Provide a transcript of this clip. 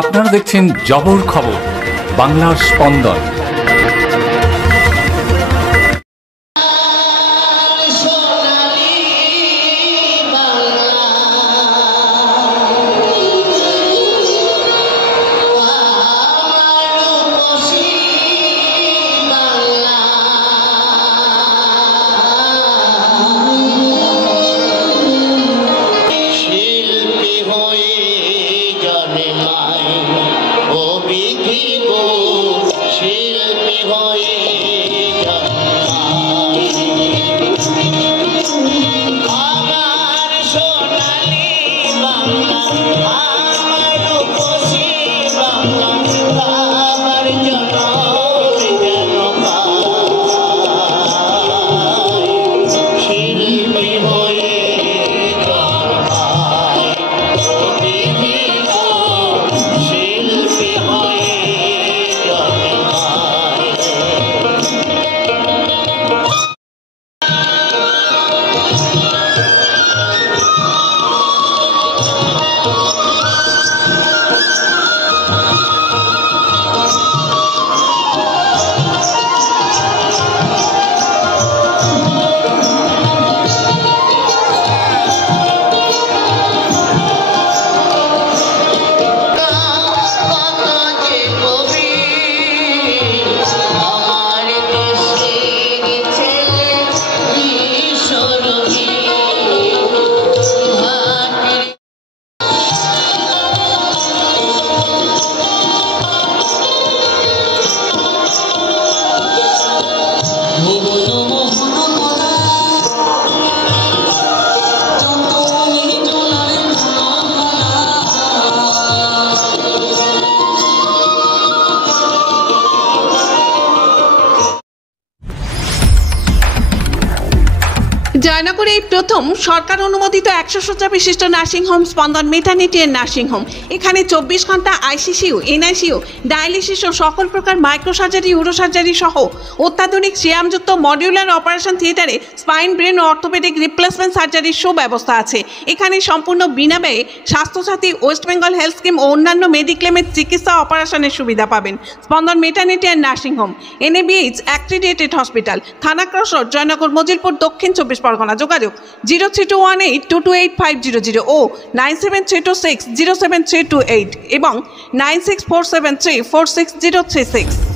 আপনারা দেখছেন জবর খবর, বাংলার স্পন্দন। জয়নগরে এই প্রথম সরকার অনুমোদিত 100 শয্যা বিশিষ্ট নার্সিং হোম স্পন্দন মেটার্নিটি এন্ড নার্সিং হোম। এখানে 24 ঘন্টা আইসিসিউ, এনআইসিউ, ডায়ালিসিস ও সকল প্রকার মাইক্রোসার্জারি, ইউরোসার্জারি সহ অত্যাধুনিক সিয়ামযুক্ত মডিউলার অপারেশন থিয়েটারে স্পাইন, ব্রেন ও অর্থোপেডিক রিপ্লেসমেন্ট সার্জারির সুব্যবস্থা আছে। এখানে সম্পূর্ণ বিনা ব্যয়ে Swasthya Sathi, West Bengal health scheme ও অন্যান্য মেডিক্লেমের চিকিৎসা অপারেশনের সুবিধা পাবেন। Spandan maternity and nursing home, NABH accredited hospital, Thana cross road, Jaynagar, Majilpur, Dakshin 24 Pargana. যোগাযোগ 0321822850 ও 9732607328 এবং 9647346036।